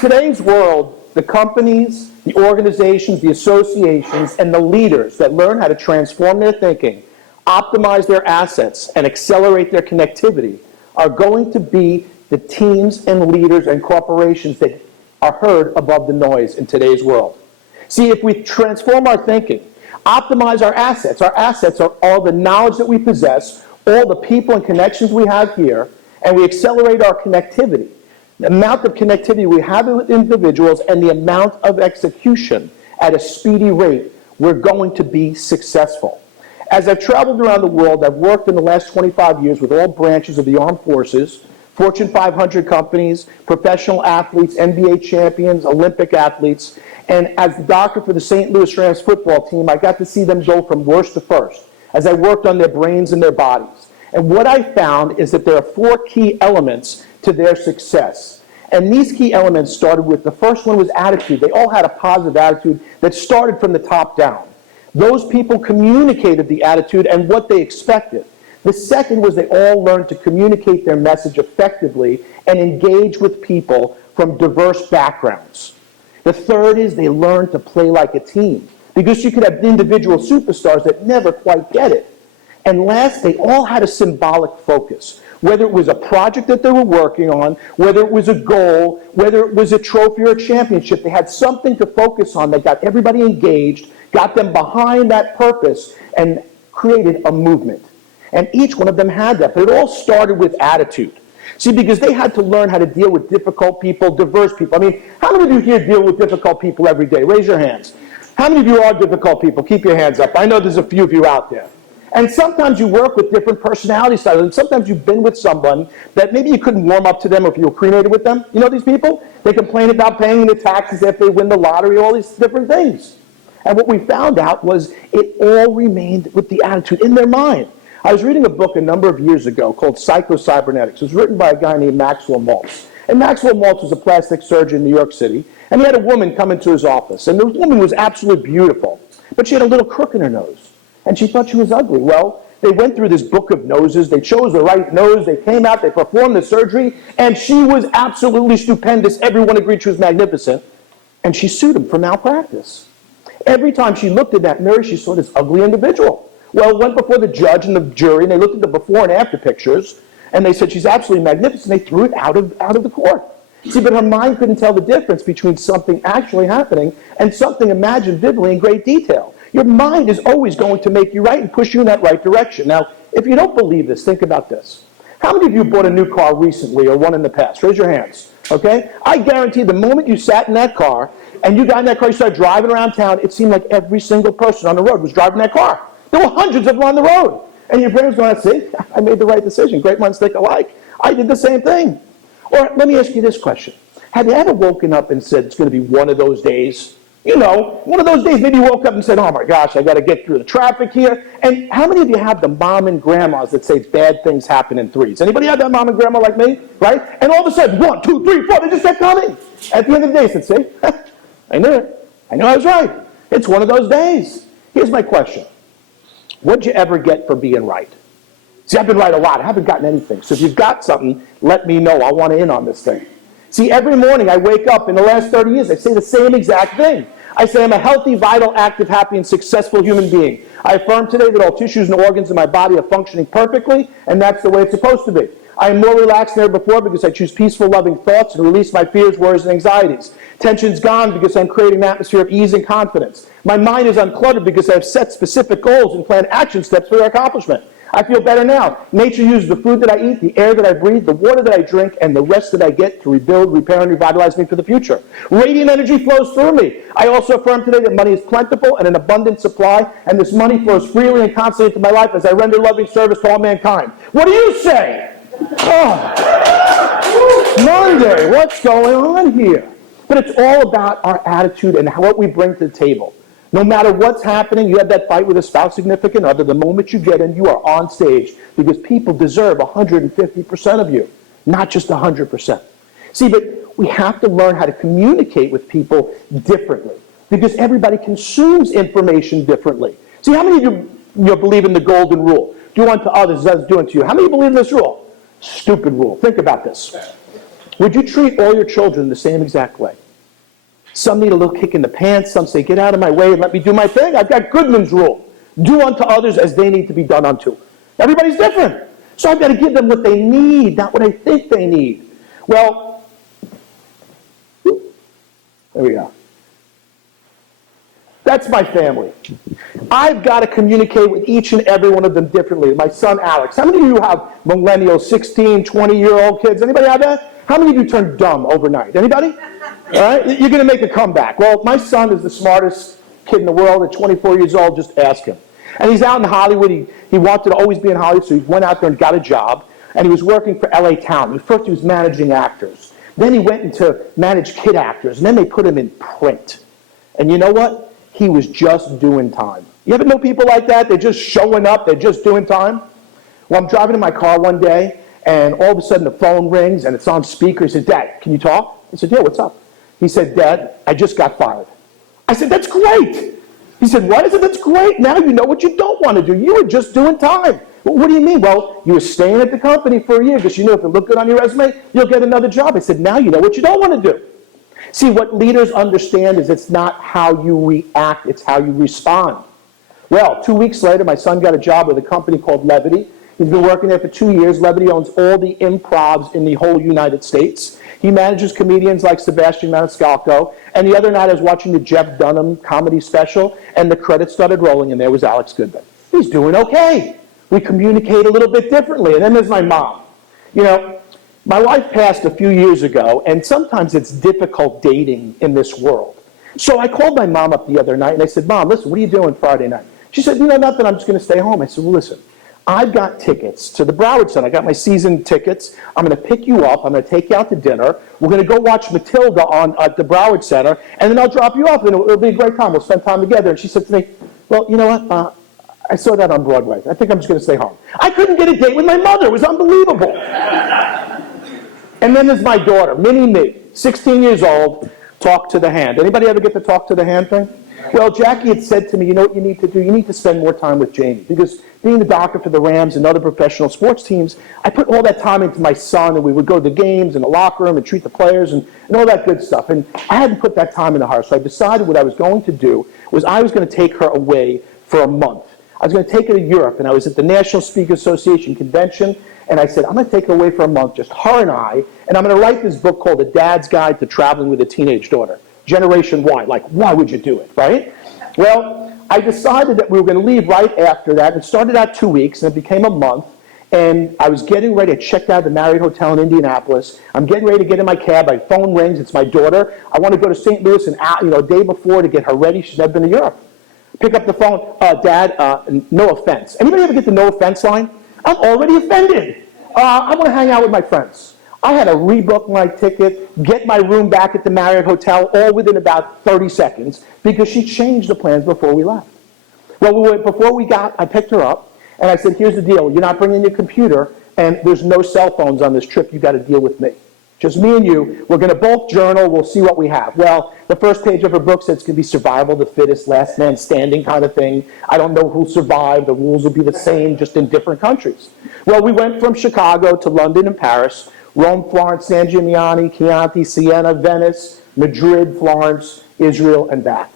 today's world, the companies, the organizations, the associations, and the leaders that learn how to transform their thinking, optimize their assets, and accelerate their connectivity are going to be the teams and leaders and corporations that are heard above the noise in today's world. See, if we transform our thinking, optimize our assets are all the knowledge that we possess, all the people and connections we have here, and we accelerate our connectivity. The amount of connectivity we have with individuals and the amount of execution at a speedy rate, we're going to be successful. As I've traveled around the world, I've worked in the last 25 years with all branches of the armed forces, Fortune 500 companies, professional athletes, NBA champions, Olympic athletes, and as the doctor for the St. Louis Rams football team, I got to see them go from worst to first as I worked on their brains and their bodies. And what I found is that there are 4 key elements to their success. And these key elements started with, the first one was attitude. They all had a positive attitude that started from the top down. Those people communicated the attitude and what they expected. The second was they all learned to communicate their message effectively and engage with people from diverse backgrounds. The third is they learned to play like a team, because you could have individual superstars that never quite get it. And last, they all had a symbolic focus. Whether it was a project that they were working on, whether it was a goal, whether it was a trophy or a championship, they had something to focus on that got everybody engaged, got them behind that purpose, and created a movement. And each one of them had that, but it all started with attitude. See, because they had to learn how to deal with difficult people, diverse people. I mean, how many of you here deal with difficult people every day? Raise your hands. How many of you are difficult people? Keep your hands up. I know there's a few of you out there. And sometimes you work with different personality styles, and sometimes you've been with someone that maybe you couldn't warm up to them if you were cremated with them. You know these people? They complain about paying the taxes if they win the lottery, all these different things. And what we found out was it all remained with the attitude in their mind. I was reading a book a number of years ago called Cybernetics. It was written by a guy named Maxwell Maltz. And Maxwell Maltz was a plastic surgeon in New York City, and he had a woman come into his office. And the woman was absolutely beautiful, but she had a little crook in her nose. And she thought she was ugly. Well, they went through this book of noses. They chose the right nose. They came out. They performed the surgery. And she was absolutely stupendous. Everyone agreed she was magnificent. And she sued him for malpractice. Every time she looked at that mirror, she saw this ugly individual. Well, it went before the judge and the jury, and they looked at the before and after pictures, and they said she's absolutely magnificent. They threw it out of the court. See, but her mind couldn't tell the difference between something actually happening and something imagined vividly in great detail. Your mind is always going to make you right and push you in that right direction. Now, if you don't believe this, think about this. How many of you bought a new car recently or one in the past? Raise your hands, okay? I guarantee the moment you sat in that car and you got in that car, you started driving around town, it seemed like every single person on the road was driving that car. There were hundreds of them on the road. And your brain was going, see, I made the right decision. Great minds think alike. I did the same thing. Or let me ask you this question. Have you ever woken up and said it's going to be one of those days? You know, one of those days maybe you woke up and said, oh my gosh, I got to get through the traffic here. And how many of you have the mom and grandmas that say bad things happen in threes? Anybody have that mom and grandma like me? Right? And all of a sudden, 1, 2, 3, 4, they just kept coming. At the end of the day, said, see, I knew it. I knew I was right. It's one of those days. Here's my question. What'd you ever get for being right? See, I've been right a lot. I haven't gotten anything. So if you've got something, let me know. I want to in on this thing. See, every morning I wake up in the last 30 years, I say the same exact thing. I say I'm a healthy, vital, active, happy, and successful human being. I affirm today that all tissues and organs in my body are functioning perfectly, and that's the way it's supposed to be. I am more relaxed than ever before because I choose peaceful, loving thoughts and release my fears, worries, and anxieties. Tension's gone because I'm creating an atmosphere of ease and confidence. My mind is uncluttered because I have set specific goals and planned action steps for their accomplishment. I feel better now. Nature uses the food that I eat, the air that I breathe, the water that I drink, and the rest that I get to rebuild, repair, and revitalize me for the future. Radiant energy flows through me. I also affirm today that money is plentiful and an abundant supply, and this money flows freely and constantly into my life as I render loving service to all mankind. What do you say? Oh, Monday, what's going on here? But it's all about our attitude and what we bring to the table. No matter what's happening, you have that fight with a spouse, significant other, the moment you get in, you are on stage because people deserve 150% of you, not just 100%. See, but we have to learn how to communicate with people differently because everybody consumes information differently. See, how many of you believe in the golden rule? Do unto others as do unto you. How many believe in this rule? Stupid rule. Think about this. Would you treat all your children the same exact way? Some need a little kick in the pants. Some say, get out of my way and let me do my thing. I've got Goodman's rule. Do unto others as they need to be done unto. Everybody's different. So I've got to give them what they need, not what I think they need. Well, there we go. That's my family. I've got to communicate with each and every one of them differently. My son, Alex. How many of you have millennials, 16, 20-year-old kids? Anybody have that? How many of you turned dumb overnight? Anybody? All right? You're going to make a comeback. Well, my son is the smartest kid in the world. At 24 years old, just ask him. And he's out in Hollywood. He wanted to always be in Hollywood, so he went out there and got a job. And he was working for LA Town. First, he was managing actors. Then he went into manage kid actors. And then they put him in print. And you know what? He was just doing time. You ever know people like that? They're just showing up. They're just doing time. Well, I'm driving in my car one day, and all of a sudden the phone rings, and it's on speaker. He said, Dad, can you talk? I said, yeah, what's up? He said, Dad, I just got fired. I said, that's great. He said, what? I said, that's great. Now you know what you don't want to do. You were just doing time. Well, what do you mean? Well, you were staying at the company for a year because you knew if it looked good on your resume, you'll get another job. I said, now you know what you don't want to do. See, what leaders understand is it's not how you react, it's how you respond. Well, 2 weeks later, my son got a job with a company called Levity. He's been working there for 2 years. Levity owns all the improvs in the whole United States. He manages comedians like Sebastian Maniscalco. And the other night I was watching the Jeff Dunham comedy special, and the credits started rolling, and there was Alex Goodman. He's doing okay. We communicate a little bit differently. And then there's my mom. You know, my wife passed a few years ago, and sometimes it's difficult dating in this world. So I called my mom up the other night, and I said, Mom, listen, what are you doing Friday night? She said, you know, nothing, I'm just going to stay home. I said, well, listen, I've got tickets to the Broward Center. I got my season tickets. I'm going to pick you up. I'm going to take you out to dinner. We're going to go watch Matilda at the Broward Center, and then I'll drop you off, and it'll be a great time. We'll spend time together. And she said to me, well, you know what? I saw that on Broadway. I think I'm just going to stay home. I couldn't get a date with my mother. It was unbelievable. And then there's my daughter, mini-me, 16 years old, talk to the hand. Anybody ever get the talk to the hand thing? Well, Jackie had said to me, you know what you need to do? You need to spend more time with Jamie. Because being the doctor for the Rams and other professional sports teams, I put all that time into my son, and we would go to the games and the locker room and treat the players and all that good stuff. And I hadn't put that time into her. So I decided what I was going to do was I was going to take her away for a month. I was going to take her to Europe, and I was at the National Speakers Association convention, and I said, I'm going to take her away for a month, just her and I, and I'm going to write this book called The Dad's Guide to Traveling with a Teenage Daughter. Generation Y, like, why would you do it, right? Well, I decided that we were going to leave right after that. It started out 2 weeks, and it became a month, and I was getting ready. I checked out the Marriott Hotel in Indianapolis. I'm getting ready to get in my cab. My phone rings. It's my daughter. I want to go to St. Louis a day before to get her ready. She's never been to Europe. Pick up the phone. Dad, no offense. Anybody ever get the no offense line? I'm already offended. I want to hang out with my friends. I had to rebook my ticket, get my room back at the Marriott Hotel, all within about 30 seconds, because she changed the plans before we left. Well, I picked her up, and I said, here's the deal. You're not bringing your computer, and there's no cell phones on this trip. You've got to deal with me. Just me and you. We're going to both journal. We'll see what we have. Well, the first page of her book said it's going to be survival of the fittest, last man standing kind of thing. I don't know who'll survive. The rules will be the same, just in different countries. Well, we went from Chicago to London and Paris, Rome, Florence, San Gimignano, Chianti, Siena, Venice, Madrid, Florence, Israel, and back.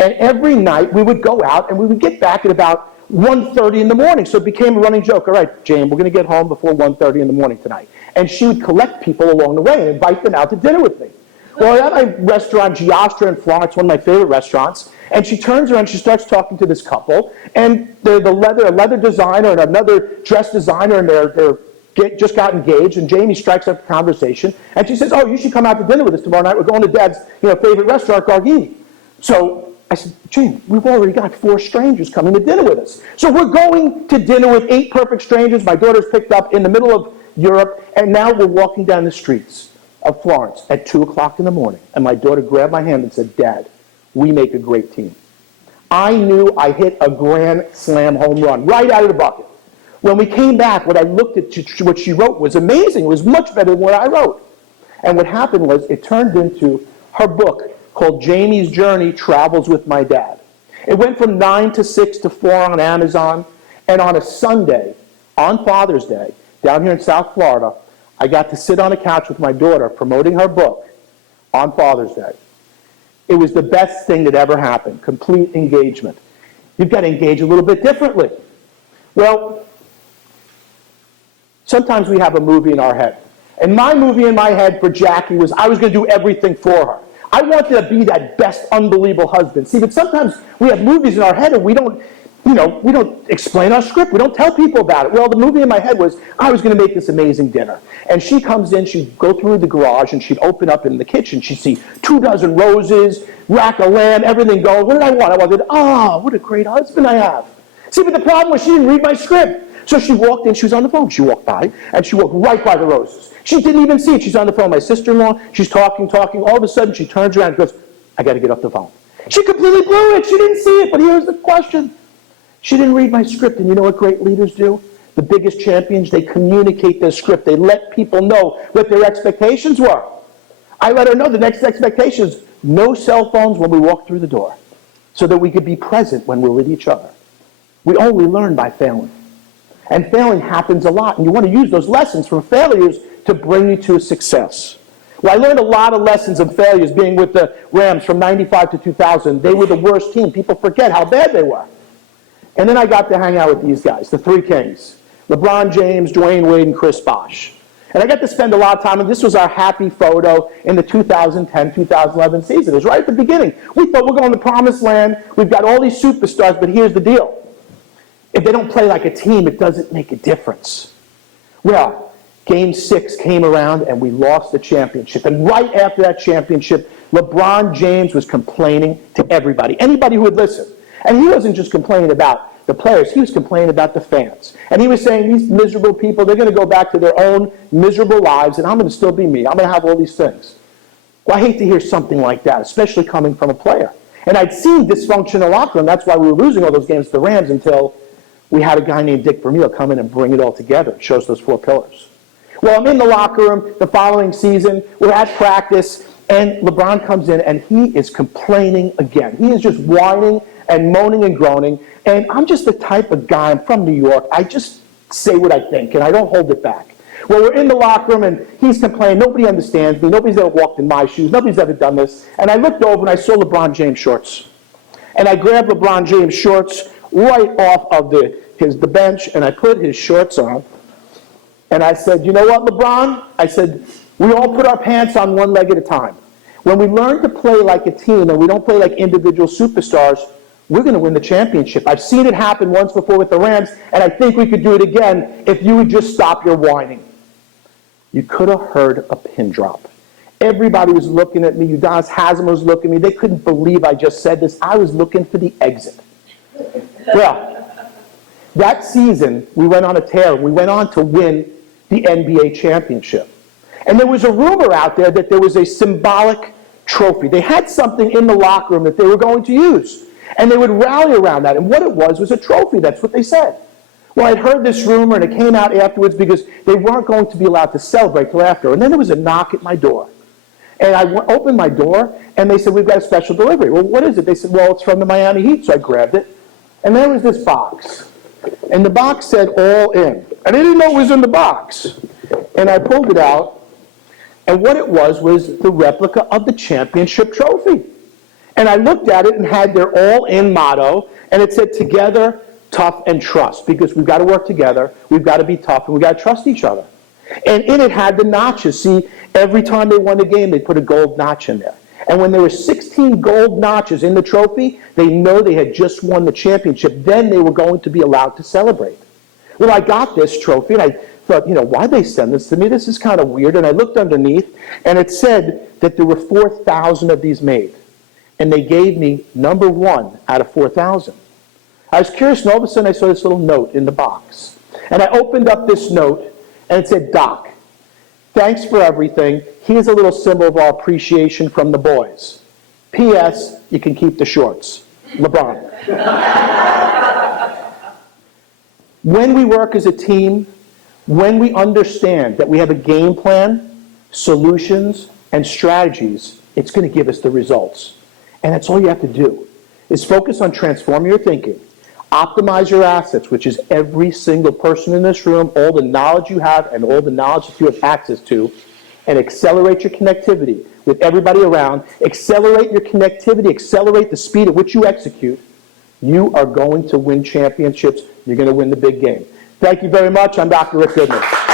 And every night we would go out, and we would get back at about 1:30 in the morning. So it became a running joke. All right, Jane, we're going to get home before 1:30 in the morning tonight. And she would collect people along the way and invite them out to dinner with me. Well, at my restaurant, Giostra in Florence, one of my favorite restaurants, and she turns around, she starts talking to this couple, and they're a leather designer and another dress designer, and they're just got engaged, and Jamie strikes up a conversation, and she says, oh, you should come out to dinner with us tomorrow night. We're going to Dad's favorite restaurant, Gargini. So I said, Jamie, we've already got 4 strangers coming to dinner with us. So we're going to dinner with 8 perfect strangers. My daughter's picked up in the middle of Europe, and now we're walking down the streets of Florence at 2 o'clock in the morning, and my daughter grabbed my hand and said, Dad, we make a great team. I knew I hit a grand slam home run right out of the bucket. When we came back, what I looked at, what she wrote was amazing. It was much better than what I wrote. And what happened was it turned into her book called Jamie's Journey Travels with My Dad. It went from 9 to 6 to 4 on Amazon, and on a Sunday, on Father's Day, down here in South Florida, I got to sit on a couch with my daughter promoting her book on Father's Day. It was the best thing that ever happened, complete engagement. You've got to engage a little bit differently. Well, sometimes we have a movie in our head. And my movie in my head for Jackie was I was going to do everything for her. I wanted to be that best, unbelievable husband. See, but sometimes we have movies in our head and we don't explain our script. We don't tell people about it. Well, the movie in my head was I was going to make this amazing dinner. And she comes in, she'd go through the garage, and she'd open up in the kitchen. She'd see 24 roses, rack of lamb, everything going. What did I want? I wanted, what a great husband I have. See, but the problem was she didn't read my script. So she walked in, she was on the phone. She walked by, and she walked right by the roses. She didn't even see it. She's on the phone. My sister-in-law, she's talking. All of a sudden, she turns around and goes, I got to get off the phone. She completely blew it. She didn't see it, but here's the question. She didn't read my script, and you know what great leaders do? The biggest champions, they communicate their script. They let people know what their expectations were. I let her know the next expectation is no cell phones when we walk through the door, so that we could be present when we're with each other. We only learn by failing. And failing happens a lot, and you want to use those lessons from failures to bring you to a success. Well, I learned a lot of lessons of failures being with the Rams from 95 to 2000. They were the worst team. People forget how bad they were. And then I got to hang out with these guys, the three kings, LeBron James, Dwayne Wade, and Chris Bosh. And I got to spend a lot of time, and this was our happy photo in the 2010-2011 season. It was right at the beginning. We thought we're going to the promised land. We've got all these superstars, but here's the deal. If they don't play like a team, it doesn't make a difference. Well, Game 6 came around, and we lost the championship. And right after that championship, LeBron James was complaining to everybody, anybody who would listen. And he wasn't just complaining about the players, he was complaining about the fans. And he was saying, these miserable people, they're going to go back to their own miserable lives, and I'm going to still be me. I'm going to have all these things. Well, I hate to hear something like that, especially coming from a player. And I'd seen dysfunction in the locker room. That's why we were losing all those games to the Rams until we had a guy named Dick Vermeil come in and bring it all together. It shows those 4 pillars. Well, I'm in the locker room the following season. We're at practice, and LeBron comes in, and he is complaining again. He is just whining and moaning and groaning. And I'm just the type of guy, I'm from New York, I just say what I think, and I don't hold it back. Well, we're in the locker room, and he's complaining, nobody understands me, nobody's ever walked in my shoes, nobody's ever done this. And I looked over, and I saw LeBron James shorts. And I grabbed LeBron James shorts right off of the bench, and I put his shorts on. And I said, you know what, LeBron? I said, we all put our pants on one leg at a time. When we learn to play like a team, and we don't play like individual superstars, we're going to win the championship. I've seen it happen once before with the Rams, and I think we could do it again if you would just stop your whining. You could have heard a pin drop. Everybody was looking at me. Udonis Haslam was looking at me. They couldn't believe I just said this. I was looking for the exit. Well, that season, we went on a tear. We went on to win the NBA championship. And there was a rumor out there that there was a symbolic trophy. They had something in the locker room that they were going to use. And they would rally around that. And what it was a trophy. That's what they said. Well, I'd heard this rumor, and it came out afterwards because they weren't going to be allowed to celebrate till after. And then there was a knock at my door. And I opened my door, and they said, we've got a special delivery. Well, what is it? They said, well, it's from the Miami Heat. So I grabbed it. And there was this box. And the box said, all in. And I didn't know it was in the box. And I pulled it out. And what it was the replica of the championship trophy. And I looked at it and had their all-in motto. And it said, together, tough, and trust. Because we've got to work together. We've got to be tough. And we've got to trust each other. And in it had the notches. See, every time they won a game, they put a gold notch in there. And when there were 16 gold notches in the trophy, they know they had just won the championship. Then they were going to be allowed to celebrate. Well, I got this trophy, and I thought, why'd they send this to me? This is kind of weird. And I looked underneath, and it said that there were 4,000 of these made. And they gave me number 1 out of 4,000. I was curious, and all of a sudden I saw this little note in the box. And I opened up this note, and it said, Doc, thanks for everything. Here's a little symbol of our appreciation from the boys. P.S. You can keep the shorts. LeBron. When we work as a team, when we understand that we have a game plan, solutions, and strategies, it's going to give us the results. And that's all you have to do, is focus on transforming your thinking, Optimize your assets, which is every single person in this room, all the knowledge you have and all the knowledge that you have access to, and accelerate your connectivity with everybody around. Accelerate your connectivity, accelerate the speed at which you execute. You are going to win championships. You're going to win the big game. Thank you very much. I'm Dr. Rick Goodman.